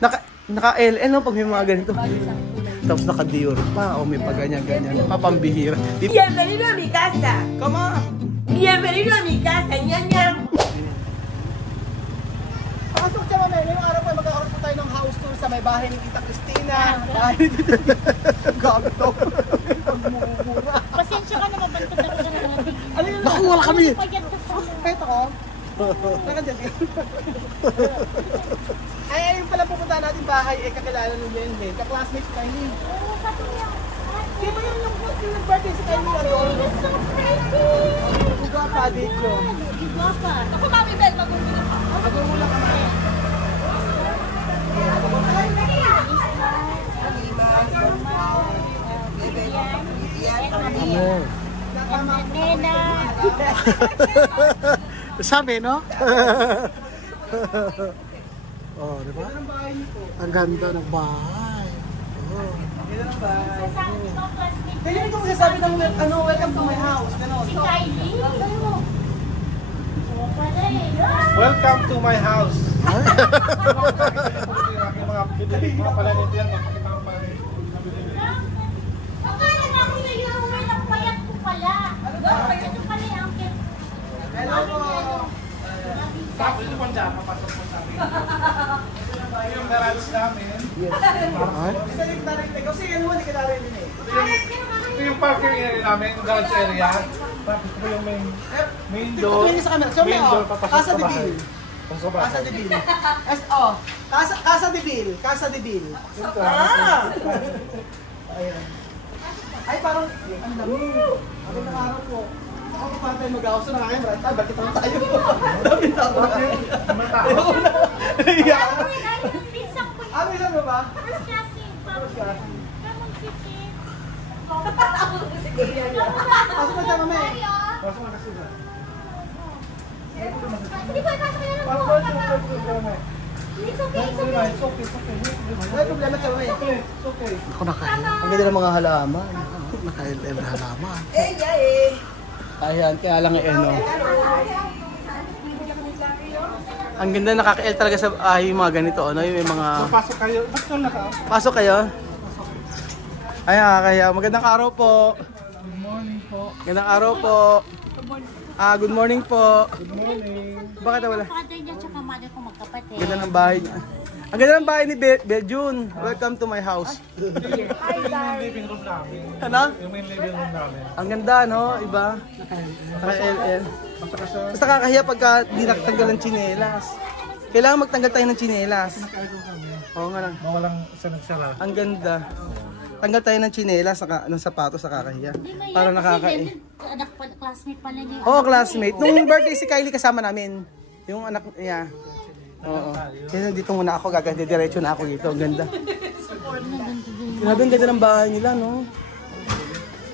Naka-LL no, pag may mga ganito. Tapos naka-Dior pa, o may pa ganyan-ganyan. Papambihira. Bienvenido a mi casa. Come on! Bienvenido a mi casa, ñaña. Pasok siya mamaya. Ngayong araw po, magkakaroon po tayo ng house tour sa may bahay ni Tita Cristina. Bahay ni Tita Gago daw. Pagmumura. Pasensya ka na, mabantog na rin na natin. Ano yun? Naku, wala kami! Pagyan Ito ko. Saka dyan eh. Ay, ayun pala pupunta natin bahay. Eh, kakilala ng Lenlen. Ka-classmates tayo ni. Oo, sabi niya. Di ba yung nag-birthday sa tayo nila doon? It's so pretty! Buga pa, dito. Diba pa? Ako, Mami Bel, magugula ka. Magmumula ka na. Amor. Nena! Sabi, no? Oh, di ba? Ang ganda ng bahay. Oh. Sasabi mo, classmate. Kaya ito sasabi ng welcome to my house. Ganon. Si Kylie? Oo pala eh. Welcome to my house. Mga palanit yan. Akala na ako sa'yo, may napayat ko pala. Ito pala yung angkin. Hello po. Tapos ito pang dyan, papasok po sa amin. Ito yung garage namin. Kasi yan mo, hindi ka narinig eh. Ito yung parking area namin, yung garage area. Tapos ito yung main door. Tingnan sa camera. Show me, Main door, oh. papasok Casa sa de bahay. Vil. Pasok sa Casa bahay. de Vil. Casa de Vil. Casa de Vil. Ayan. Ay, parang, ang dami. Ako ng araw po. Ako pa tayo mag-awas na kayo. Bakit naman tayo? Dami na ako. Mataas. Yeah. Pinsang ko yun. Ano ilan mo ba? First classing. First classing. Kamang cute eh. Pasok na tayo mamaya. Pasok na kasi ba? Sige po, ipasok kayo ng Pasok buo. na kasi. It's okay, it's okay. It's okay, it's okay. May problema siya mamaya. It's okay. Ako naka-LL. Ang ganda ng mga halaman. Naka-LL na halaman. Ayan, kaya lang eh, no? Ang ganda, nakaka-L talaga sa yung mga ganito, no? Yung may mga... Pasok kayo. Ba't ka na ka? Pasok kayo? Ayan, kaya magandang araw po. Good morning po. Magandang araw po. Good morning po. Good morning. Bakit wala? Father niya tsaka mother ko magkapatid. Ganda ng bahay niya. Ang ganda ng bahay ni Beljun. Welcome to my house. Yung main living room namin. Ano? Yung main living room namin. Ang ganda, no? Iba? Naka-LL. Pasok ka sa... Basta kakahiya pagka di nakatanggal ng tsinelas. Kailangan magtanggal tayo ng tsinelas. Oo nga lang. Walang isa nagsara. Ang ganda. Tanggal tayo ng tsinelas ng sapatos sa kakahiya. Para nakaka-eh. Anak pa, classmate pala niya. Oo, classmate. Nung birthday si Kylie kasama namin. Yung anak niya. Oo. Kaya dito muna ako, gaganda. Diretso na ako dito. Ang ganda. Grabe, ang ganda ng bahay nila, no?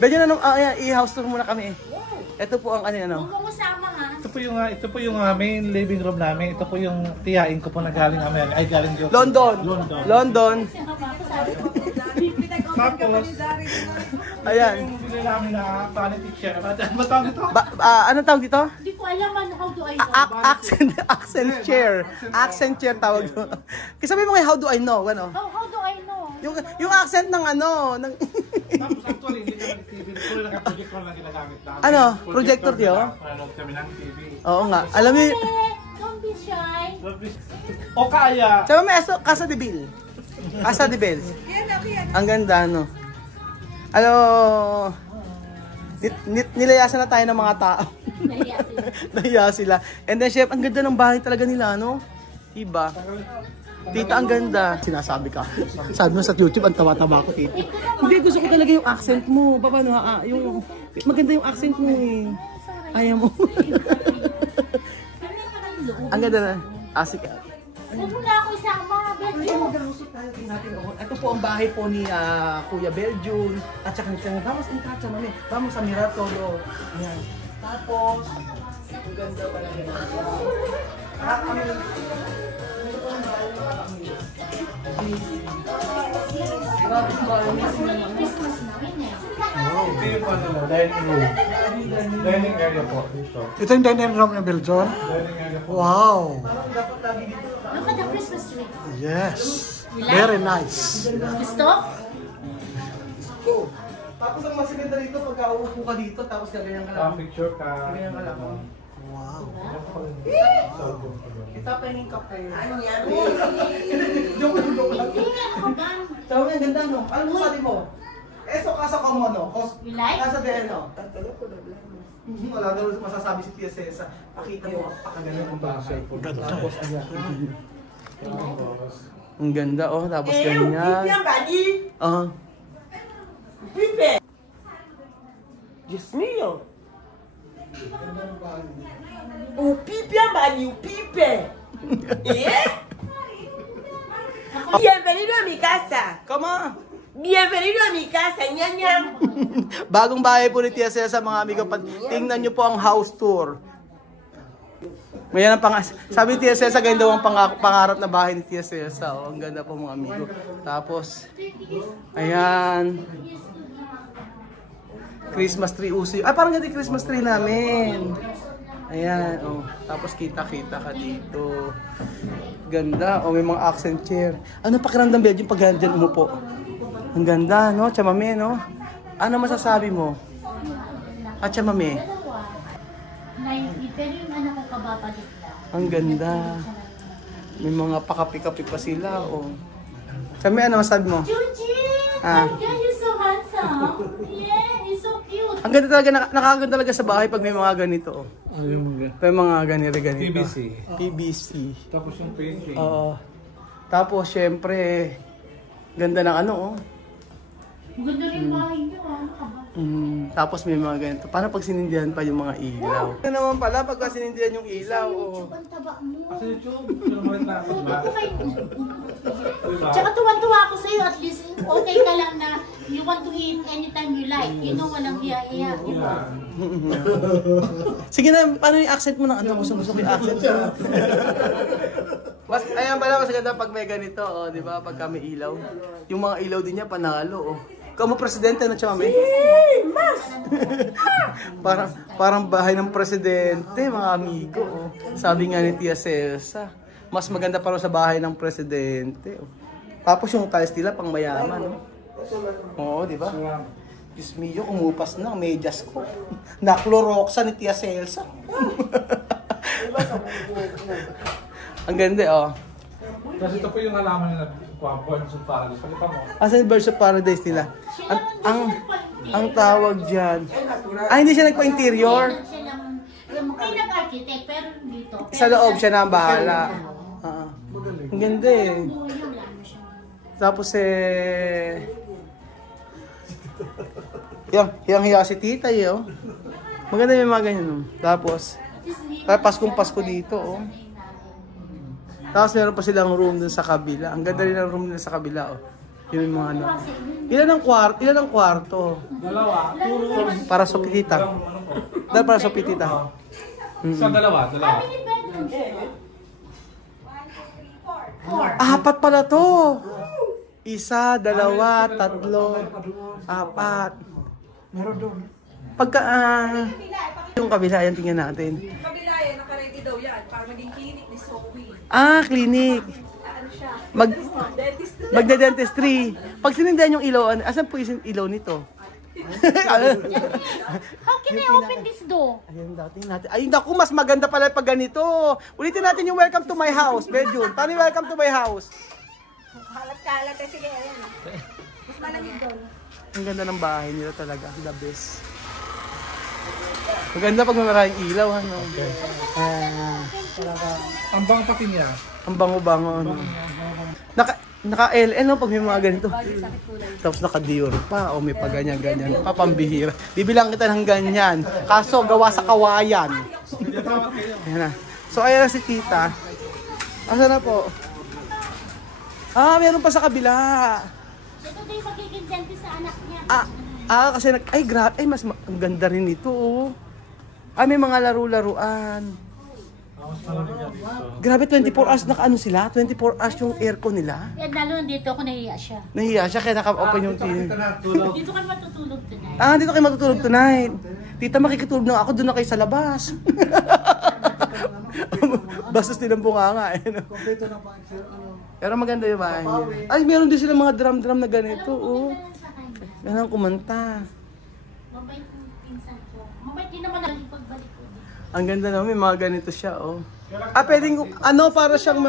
Medyo na nung, i-house tour muna kami eh. Ito po ang ano. Huwag mo sama ha. Ito po yung main living room namin. Ito po yung tiyain ko po na galing Amerika. Ay, galing Europe. London. London. Tapos, Tapos, Ayan. yung bili namin na vanity chair. Ano tawag ito? Anong tawag dito? hindi ko alam how do I know. Accent chair. Accent chair tawag doon. Kasi sabi mo ngayon, how do I know? Ano? How do I know? Yung accent ng ano, ng Tapos actually, hindi kami TV. Puro lang ang projector lang ginagamit namin. Ano? Projector diyo? Nanonood kami ng TV. Oo nga. Alam mo, Don't be shy. O kaya, sabi mo, Casa de Vil. Casa de Vil. Ang ganda, no? Nilayasan na tayo ng mga tao. Nahiya sila. Nahiya sila. And then, chef, ang ganda ng bahay talaga nila, no? Iba. Tita, ang ganda. Sinasabi ka. Sabi mo sa YouTube, ang tawa-tawa ko, tita. Hindi, gusto ko talaga yung accent mo. Paano, yung, maganda yung accent mo, eh. Ayaw mo. Ang ganda na. Asik. Huwag mo na ako isama. Ito po ang bahay po ni Kuya Beljun. At saka nito, vamos en casa, mami. Vamos a mirar todo. Ayan. Tapos, ang ganda pala nila. ito yung ano, dining room. Dining area po. Dito. Ito yung dining room ni Beljon. Dining area po. Wow! Look at the Christmas tree. Yes! You like? Very nice. Gusto? Tapos ang mas maganda dito, pagka uupo ka dito, tapos gaganyan ka lang. Picture ka. Gaganyan ka lang. Wow. Kita pa yung kape. Ano yan? Joke lang. Hindi nga ako ba? Sabi ang ganda no? Ano mo sabi mo? Eso kasa ka mo no? You like? Kasa de no? Wala na rin masasabi si Tia Cesa. Pakita mo, pakaganda ng bahay. Tapos ayan. Ang ganda oh, tapos Eh, ganyan. pipi ang badi. Pipi. Diyos mio. O pipi ang badi, o pipi. Eh? Bienvenido a mi casa. Come on! Bienvenido a mi casa, ñam ñam. Bagong bahay po ni Tia Cesa mga amigo. Tingnan nyo po ang house tour. Ngayon ang sabi ni Tia Cesa, ganyan daw ang pangarap na bahay ni Tia Cesa. Oh, ang ganda po mga amigo. Tapos, ayan. Christmas tree uso. Ay, parang ganito yung Christmas tree namin. Ayan, oh. Tapos kita-kita ka dito. Ganda. Oh, may mga accent chair. Ano pakiramdam ba yung pag dyan umupo? Ang ganda, no? Chamame, no? Ano masasabi mo? Chamame. Pero yung anak ko kababalit lang. Ang ganda. May mga pakapi-kapi pa sila, oh. Chamame, ano masasabi mo? Eugene! Ah. Oh yeah, you're so handsome. Yeah, you're so cute. Ang ganda talaga, nakakaganda talaga sa bahay pag may mga ganito, oh. May mga ganito. PVC. PVC. Tapos yung painting. Oo. Tapos, syempre, ganda ng ano, oh. Maganda rin bahay niyo, ano ka ba? Tapos may mga ganito. Paano pag sinindihan pa yung mga ilaw? Ano naman pala pag sinindihan yung ilaw, oh. Ang taba mo. Sa YouTube, naman na. Tsaka tuwan-tuwa ako sa'yo, at least okay ka lang na you want to eat anytime you like. You know, walang iya-iya. Sige na, paano yung accent mo ng ano? Gusto ko yung accent mo. Mas, ayan pala, mas ganda pag may ganito, oh, di ba? Pagka may ilaw. Yung mga ilaw din niya, panalo, oh. Ikaw mo presidente, no, Chamame? parang bahay ng presidente, mga amigo, oh. Sabi nga ni Tia Cesa, mas maganda pa rin sa bahay ng presidente, oh. Tapos yung tiles nila, pang mayaman, no? Oo, di ba? Diyos mio, umupas na ang medyas ko. Nakloroxa ni Tia Celsa. Ang ganda, oh. Kasi ito po yung halaman na Birds of Paradise. Pakita mo. Asa yung Birds of Paradise nila? Ang tawag dyan. Hindi siya nagpa-interior. May nag-architect, pero dito. Sa loob siya na ang bahala. Ang ganda eh. Tapos yung hiya si tita eh, oh. Maganda yung mga ganyan, oh. Tapos Paskong Pasko dito, oh. Tapos meron pa silang room dun sa kabila. Ang ganda rin ang room dun sa kabila, oh. Yung mga ano. Ilan ang kwarto? Dalawa. Para sa pitita. Dahil para sa pitita. Sa dalawa. Apat pala to. Isa, dalawa, tatlo, apat. Meron doon. Pagka, yung kabila, yan tingnan natin. Kabila yan, naka-ready daw yan para maging clinic ni Zoe. Clinic. Ano siya? Dentist. Magda-dentistry. Pag sinindihan yung ilaw, asan po yung ilaw nito? How can I open this door? Ayun daw, tingnan natin. Ayun naku, mas maganda pala pag ganito. Ulitin natin yung welcome to my house, Bedjun. Paano yung welcome to my house? Kalat-kalat eh. Sige, ayan. Mas malamig doon. Ang ganda ng bahay nila talaga. The best. Maganda pag may maraming ilaw, ano? Ang bang pati niya. Ang bango-bango, ano? Naka-LL, no? Pag may mga ganito. Tapos naka-Dior pa, o may pa ganyan-ganyan. Papambihira. Bibilang kita ng ganyan. Kaso, gawa sa kawayan. Ayan na. So, ayan na si tita. Asa na po? Meron pa sa kabila. Ito din magiging dentist sa anak niya. Kasi ay, grabe. Ay, ang ganda rin ito, oh. May mga laro-laruan. Mas malamig niya dito. Grabe, 24 hours naka-ano sila? 24 hours yung aircon nila? Lalo dito ako nahiya siya. Nahiya siya kaya naka-open yung TV. Dito ka matutulog tonight. Dito kayo matutulog tonight. Tita, makikitulog na ako. Doon na kayo sa labas. Bastos din ang bunganga. Kompleto na pa. Pero maganda yung bahay niya. Ay, meron din sila mga drum-drum na ganito, oh. Ganang kumanta. Mabait yung pinsan ko. Mabait din naman ang pagbalik ko. Ang ganda naman, may mga ganito siya, oh. Pwedeng, para siyang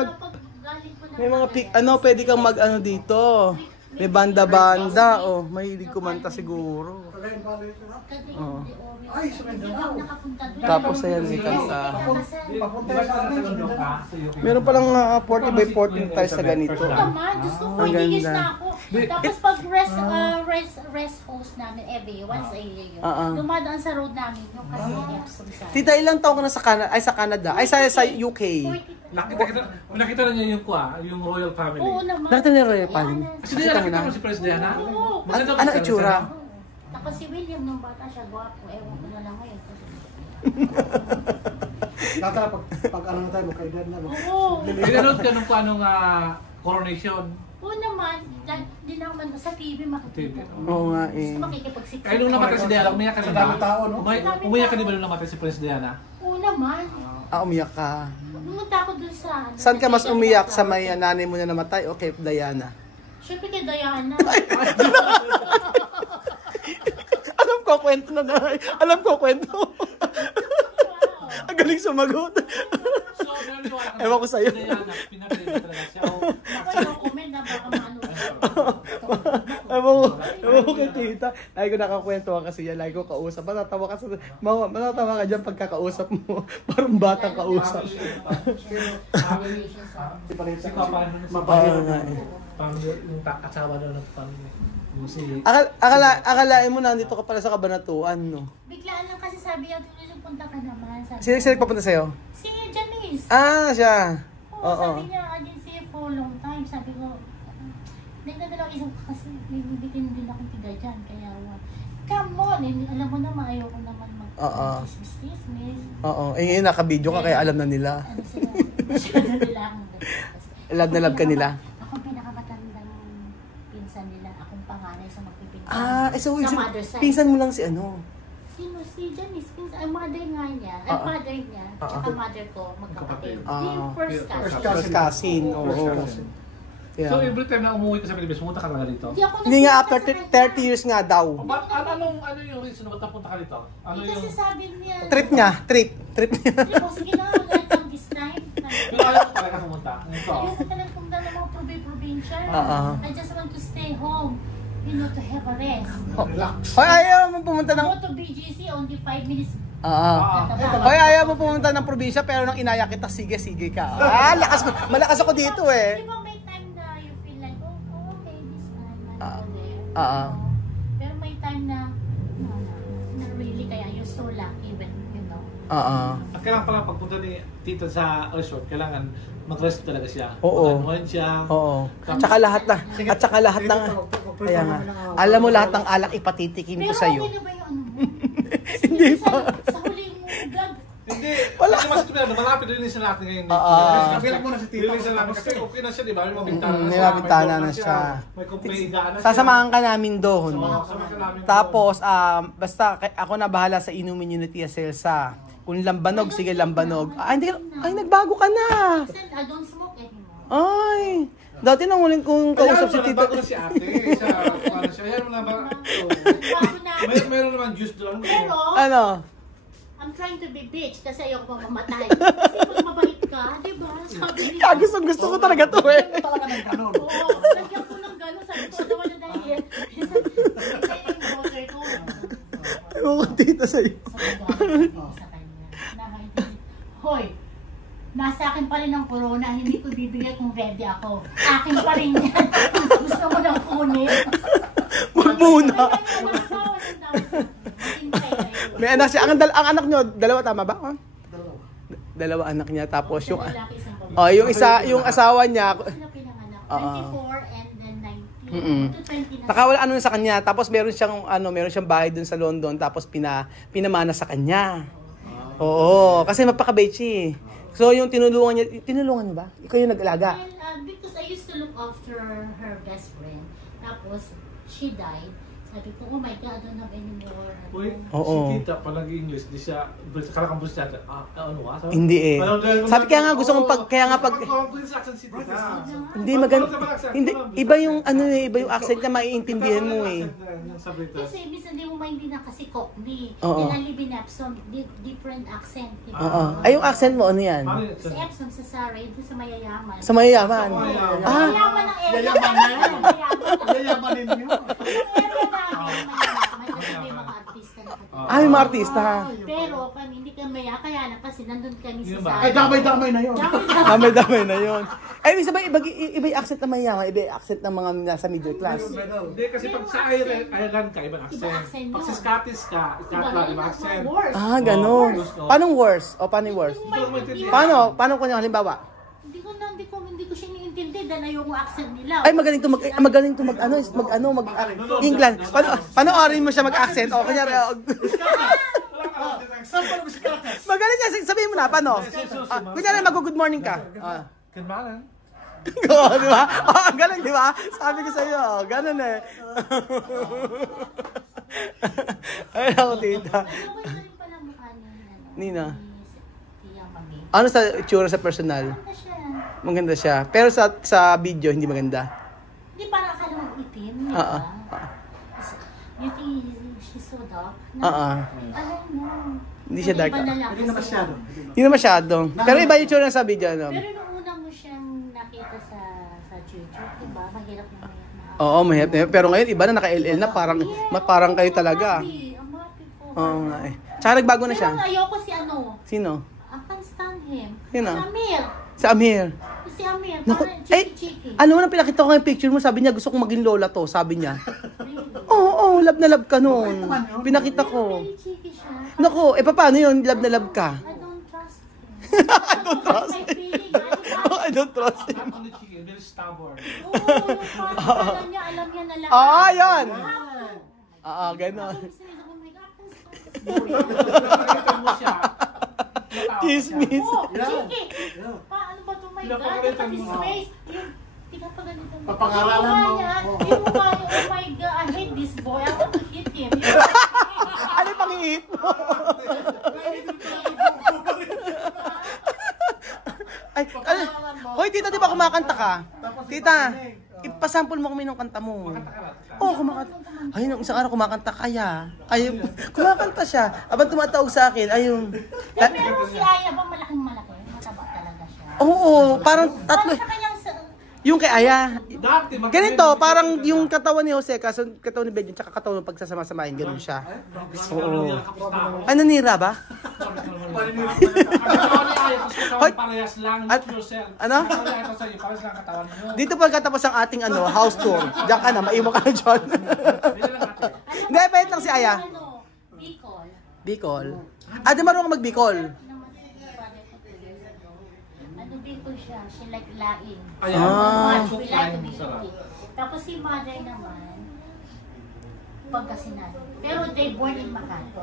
may mga pwede kang mag, dito. May banda-banda, oh. Mahilig kumanta siguro. Oh. Ay, sa Mindanao. Tapos ayan, may kanta. Di ba sa London ka? Meron palang 40 by 14 tiles na ganito. Naman, Diyos ko, Ang 40 years ganda. na ako. Tapos pag rest host namin every once a year yun. Dumadaan sa road namin yung kasi Epsom sa. Tita, ilang taon ka na sa Canada? Ay, sa UK. Nakita na niya yung royal family. Oo naman. Nakita niya Royal Family. Kasi di nakita mo si Pres Diana? Oo. Anong itsura? Tapos si William nung bata siya, gwapo. Ewan ko na lang ngayon. Data pag ano na tayo, magkaedad na. Oo. Pinanood ka nung paanong coronation. Oo naman. Hindi naman sa TV makikita. Oo nga eh. Makikipagsiksik. Ay, nung namatay si Diana, umiyak ka Sa na dami tao, no? Umiyak ka di ba nung namatay si Pres Diana? Oo naman. Umiyak ka. Pumunta ako dun sa... Saan ka mas umiyak? Sa may nanay mo na namatay o kay Diana? Siyempre kay Diana. Alam ko kwento na. Alam ko kwento. Ang galing sumagot. So, naniniwala ka Ewan ko sa'yo. Si Diana, pinagaling talaga siya. Ako yung comment na baka maano. Ewan ko kay tita. Lagi ko nakakwentuhan kasi yan. Lagi ko kausap. Matatawa ka dyan pagkakausap mo. Parang batang kausap. Si Papa, paano yung asawa daw ng si... Akalain mo nandito ka pala sa Kabanatuan, no? Biglaan lang kasi sabi niya, punta ka naman. Sino papunta sa'yo? Si Janice. Siya. Oo, sabi niya, I didn't see you for a long time. Sabi ko, nagdadala isang kasi bibitin din akong tiga dyan. Kaya, come on. Alam mo naman, ayoko naman mag-chismis. Oo. Eh ngayon naka-video ka kaya alam na nila. Ano sila? Masyado nila akong Love na love ka nila. Akong pinakamatandang pinsan nila. Akong panganay sa magpipinsan. So sa mother side. pinsan mo lang si ano? Sino? Si Janice. Ay, mother nga niya. Ay, father niya. Tsaka mother ko, magkapatid. Yung first cousin. First cousin. Oo. Yeah. So every time na umuwi ka sa Pilipinas, pumunta ka na dito? Hindi nga, after 30 years nga daw. Ano yung reason na ba't napunta ka dito? Ano yung... Kasi sabi niya. Trip niya. Trip niya. Sige na, welcome this time. Pero ayaw ko talaga pumunta. Ayaw ko talagang pumunta ng mga probinsya. I just want to stay home. You know, to have a rest. Hoy, ayaw mo pumunta ng... Go to BGC, only 5 minutes. Hoy, ayaw mo pumunta ng probinsya pero nang inaya kita, sige ka. Malakas ako dito eh. Di ba may time na you feel like, oh, okay, this time, I'll go there. Pero may time na, na really, kaya you're so lucky when, you know. At kailangan pala pagpunta ni Tita sa resort, kailangan mag-rest talaga siya. Oo. Mag-unwind siya. Oo. Tsaka lahat ng... Kaya nga. Alam mo lahat ng alak ipatitikim ko sa'yo. Pero okay na ba yung ano mo? Hindi pa. Sa huling vlog, Hindi. Wala. Kasi mas tumira, malapit din sa natin ngayon. Feel mo na si Tita. Release na namin kasi okay na siya, di ba? May mga bintana na May siya. mga bintana na siya. May higaan na siya. Sasamahan ka namin doon. Sasamahan ka namin doon. Tapos, basta ako na bahala sa inumin yun ni Tia Celsa. Kung lambanog, sige lambanog. Ay, nagbago ka na. I don't smoke anymore. Ay, dati nang huling kong kausap si Tita. Bago na si ate. Paano siya? Ayan mo na ba? Bago na. Meron naman juice doon. Pero, Ano? I'm trying to be bitch kasi ayoko pa mamatay. Kasi pag mabait ka, di ba? Sabi niya. Gusto ko talaga to eh. Talaga ng ganon. Oo, lagyan ko ng gano'n. Sabi ko, dawa na dahil. Kaya yung daughter ko. Ewan ko Tita sa'yo. Sabi ko sa kanya. Nakaintindi. Hoy, nasa akin pa rin ang corona. Hindi ko bibigay kung ready ako. Akin pa rin yan. Gusto mo nang kunin. Magbuna. May May anak siya. Ang anak nyo, dalawa tama ba? Dalawa anak niya. Tapos yung... yung asawa niya... Sila pinanganak. 24 and then 19. To 20 na. Nakawala ano sa kanya. Tapos meron siyang bahay dun sa London. Tapos pinamana sa kanya. Oo. Kasi mapakabait siya eh. So yung tinulungan niyo ba? Ikaw yung nag-alaga? Well, because I used to look after her best friend. Tapos, she died. Sabi ko, oh my God, I don't have any more. Uy, Oo. si Tita pa nag-English, di siya, kalakang bus niya, ano ka? Hindi eh. Sabi kaya nga gusto kong kaya nga pag hindi hindi iba yung ano eh, iba yung accent na maiintindihan mo eh. Kasi minsan di mo maintindihan kasi Cockney. Oo. Then ang Libin Epsom, different accent. Diba? Oo. Ay yung accent mo ano yan? Sa Epsom, sa Saray, doon sa mayayaman. Sa mayayaman. Ah, Mayayaman ang area. Yayaman na yan. Mayayaman. Yayamanin nyo. Yung area namin, mayayaman. Kasi may mga artista na kami. ay mga artista. Pero kami, hindi kami maya. Kaya lang kasi nandun kami sa Yun ba? Saray. Ay, damay-damay na yun. Damay-damay na yun. Ay, ibig sabihin, iba yung accent ng mayayaman, iba yung accent ng mga nasa middle class. Hindi, kasi pag sa Ireland ka, ibang Ibang accent accent. yun. Pag sa Scottish ka, Scotland, ibang accent. Worse. Ah, ganun. Paano worse? O paano yung worse? Paano kung halimbawa? Hindi ko siya iniintindi dahil ayoko accent nila. Ay, magaling to mag England. Paano orin mo siya mag-accent? O, kunyari, magaling niya, sabihin mo na, paano? Kunyari, mag-good morning ka. Good morning. Oo, di ba? Oo, galing, di ba? Sabi ko sa'yo, ganun eh. Ay, ako, tita. Ayoko na rin pala mukha niya. Nina. Tiya Mami. Ano sa itsura sa personal? Maganda siya. Maganda siya. Pero sa video, hindi maganda. Hindi para akala mong itim. Di Oo. ba? You think she's so dark? Oo. Alam mo. Hindi siya dark. Iba na lang Hindi na kasi. masyado. Hindi na masyado. Pero iba yung itsura sa video, ano? Pero nung una mo siyang nakita sa YouTube, di ba? Mahirap na mahirap na. Oo, mahirap na yun. Pero ngayon, iba na, naka-LL na. Parang kayo talaga. Ang happy ko. Oo nga eh. Tsaka nagbago na siya. Pero ayoko si ano. Sino? I can't stand him. Sino? Si Amir. Si Amir. Si Amir. Naku, Parang eh, chiki-chiki. ano na pinakita ko yung picture mo, sabi niya, gusto kong maging lola to, sabi niya. Oo, love na love ka noon. Pinakita ko. Very cheeky siya. Naku, paano yun, love na love ka? I don't trust him. I don't trust My him. feeling. I don't trust him. Not only chicken, very stubborn. Oo, yung parang alam niya na lahat. Ah, yun. Lahat. Oo, gano'n. Tapos sabi ko, oh my God, Nakita mo siya. Chismis. oh, chiki. Ano ba ito? My God, Pinapagalitan look at his mo. face. Yung pinapagalitan mo. Papangaralan Yung mo. mukha niya, yung mukha niya, oh my God, I hate this boy. I want to hit him. Ano yung pangihit mo? Ay, ano? Hoy, tita, di ba kumakanta ka? Tita, ipasample mo kami ng kanta mo. Oo, kumakanta. Ay, nung isang araw kumakanta kaya. Ay, kumakanta siya. Abang tumatawag sa akin, ayun. Pero si Aya ba malaking malaki? Mataba talaga siya. Oo, parang tatlo. Parang sa kanyang Yung kay Aya. Dati, Ganito, parang yung katawan ni Jose, kaso katawan ni Benjen, tsaka katawan ng pagsasama-samahin, ganun siya. Oo. Ano, nira ba? Hoy. Parehas lang, At- not yourself. ano? Ito sa'yo, parehas lang katawan mo. Dito pagkatapos ang ating house tour. Diyan ka na, maiwan ka na dyan. Hindi, pahit lang si Aya. Ano, Bicol. Bicol. Di marunong ka mag-Bicol. Ano Bicol siya? She like laing. Ayan. Ah. We like to be lucky. Tapos si mother naman, Pangasinan. Pero they born in Makati.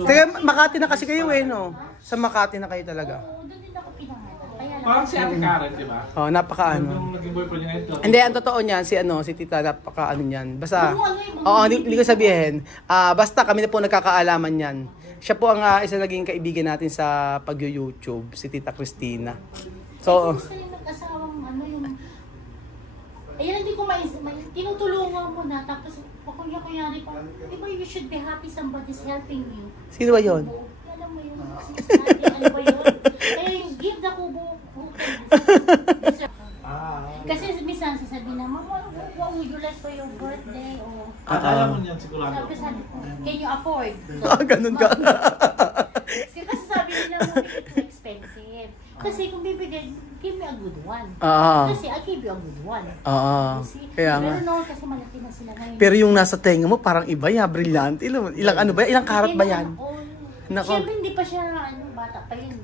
Teka, Makati na kasi kayo eh, no? Sa Makati na kayo talaga. Oo, doon din ako pinangalan. Kaya lang. Parang si Ate Karen, di ba? Oh, napaka Nung naging boyfriend niya ngayon. Hindi, ang totoo niyan, si Tita, napaka niyan. Basta, Yung ano yung- oo, hindi ko sabihin. Basta kami na po nagkakaalaman niyan. Siya po ang isa naging kaibigan natin sa pag-YouTube, si Tita Christina. So, Gusto yung mag-asawang ano yung... Ayun, hindi ko tinutulungan mo na. Tapos, kuya-kuyari pa. Di ba you should be happy somebody's helping you? sino ba yun? Alam mo yun. Ano ba yun? Kaya yung give the kubo. Kasi minsan sasabihin na, Mama, what would you like for your birthday? O, Ayaw mo niyan sigurado. sabi ko, can you afford? Ganun ka. Kasi sabi nila mo, it's too expensive. Kasi kung bibigay, give me a good one. Kasi I give you a good one. You see? Kaya nga. Pero no, kasi malaki na sila ngayon. Pero yung nasa tenga mo, parang iba ya, brilliant. Ilang ano ba? Ilang karat ba yan? Nako. Siyempre hindi pa siya bata pa yun.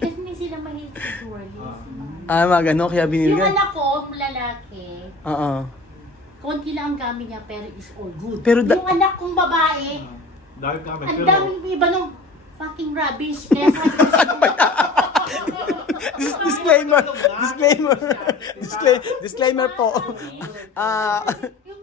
Kasi hindi sila mahilig sa jewelry. Mga gano, kaya Yung binilgan. anak ko, lalaki, Oo. konti lang ang gamit niya pero is all good. Pero yung anak kong babae, Dahil kami. ang daming iba nung fucking rubbish. Kaya sabi ko, Disclaimer po. yung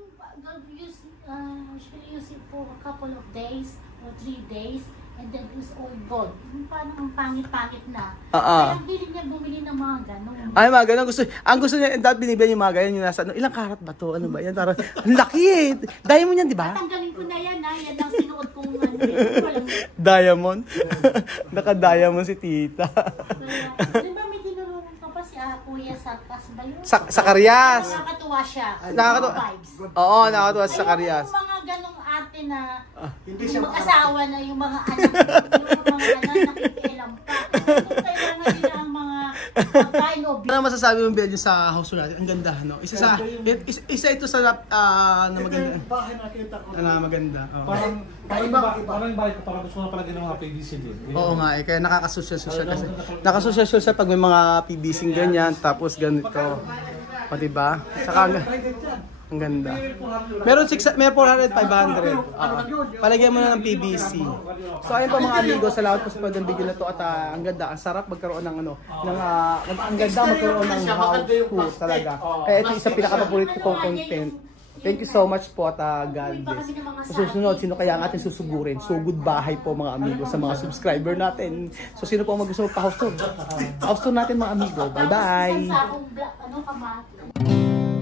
for a couple of days or 3 days and then it was all gold. Yung parang ang pangit-pangit na. Kaya ang hilig niya bumili ng mga ganun. Ay, mga ganun. Ang gusto niya, dapat binibili yung mga ganun, yung nasa, ilang karat ba to? Ano ba yan? Parang, ang laki eh. Diamond yan, di ba? Tatanggalin ko na yan, ha? Yan ang sinuot kong ano. Walang... Diamond? Naka-diamond si tita. Kaya, di ba may tinulungan ka pa si Kuya Sarkas ba yun? Sakarias. Nakakatuwa siya. Nakakatuwa. Vibes. Oo, nakakatuwa si Sakarias. Yung mga ganong ate na Hindi yung siya mag-asawa na yung mga anak, yung mga anak nakikialam pa. Kung kailangan nila ang mga pagkain o Ano masasabi mo, Belgium, sa house tour natin? Ang ganda, no? Isa ito sa na maganda. bahay nakita ko. Na maganda. Oo. Parang balik ko, parang gusto ko na palagyan ng mga PVC din. Oo nga eh, kaya nakakasosyal kasi. Nakasocial sa pag may mga PBC ganyan, tapos ganito. O diba? Saka ang ganda. Meron 400, 500. Palagyan mo na ng PVC. So ayun po mga amigo, salamat po sa panonood ng video na to at ang ganda, ang sarap magkaroon ng ang ganda magkaroon ng house tour talaga. Kaya ito isa pinaka-paborito kong content. Thank you so much po at God bless. Sa susunod, sino kaya ang ating susugurin? So good bahay po mga amigo sa mga subscriber natin. So sino po ang mag-gusto pa house tour? House tour natin mga amigo. Bye bye! Isang sakong black, ano, kamatis.